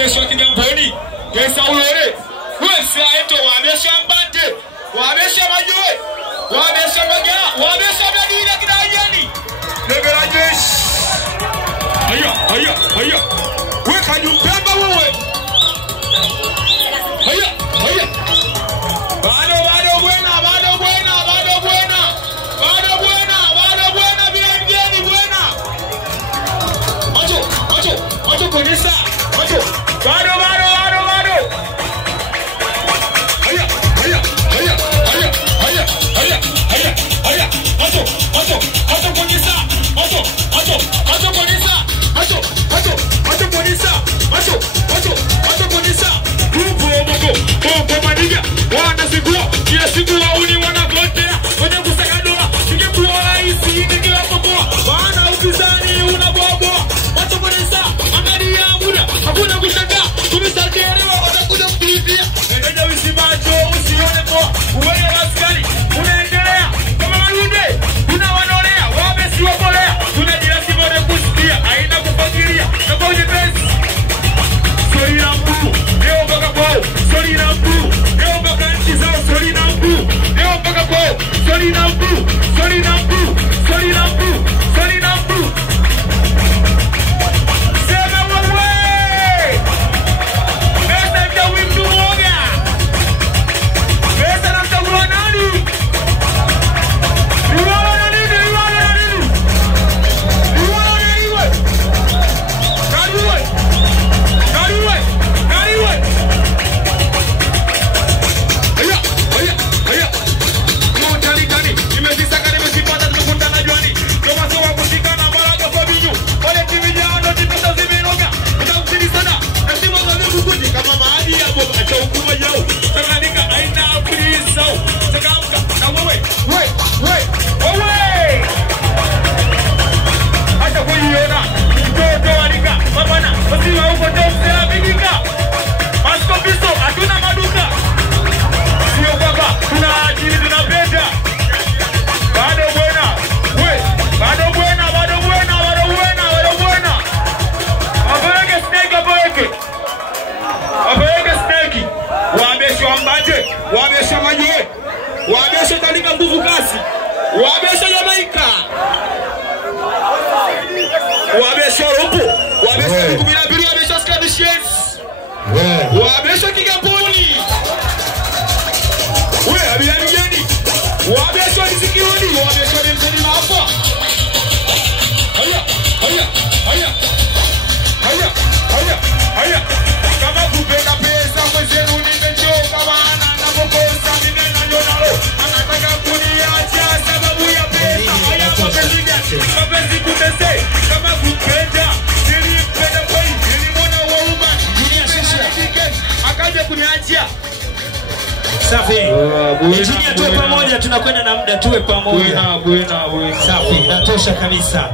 wabesho Kigamboni Gesa ulore wese aeto wabesha mbande wabesha majoe wabesha magya wabesha badira kidajani negera jeshi haya weka nyumbemba wewe haya bado buena bien buena macho konisa macho bado macho konisa grupo mogo kwa maniga wana siku wauni wanagotea kwenye kusakadoa singekuwa rahisi nikiwa popoa bana upinzani unaboboa macho konisa angalia muda hakuna kushangaa tumesajelewa watakuja kutuibia endelea usimacho usione poa uwe askari unaendelea kama marude unawanolea wabesi wakolea tunajirasi bode kusikia haina kufakiria na kwa ujepesi Solina mbu leo mpaka kwao Solina mbu leo mpaka nchi zao Solina mbu leo mpaka kwao Solina mbu sema wewe pesa mtawi mtu mmoja pesa na mtagua nani liwala na nini Nariwe haya Mutani nimezisaka nimezipata tukutana juani kama sawa kushikana baraga kwa binyu wale timijano tipesa zimenoga utakuzidi sana na timu za kukuji kama maadi hapo acha hukuma yao takanika aina aprisa takamka na wewe acha kuiona mtoto alika babana basi huko tofsela bigika askopiso hatuna maduka sio baba tuna ajili tunapenda bado buena abege snake wabesha mbande wabesha majoe wabesha talika nguvu kasi wabesha Jamaika wabesha ropo wabesha kumila bili wabesha skadishes wabesha Kigamboni abiani wabesha nisikioni wabesha mteni hapa haya kama kupenda pesa mwezenu nimechoka bana napokosa ninena njonalo anataka kuniacha sababu ya pesa haya mapenzi kutese kama kupenda nilimpenda kwa nilimwona wauma akaja kuniachia safi engineer tuwe pamoja tunakwenda na muda tuwe pamoja buena safi natosha kabisa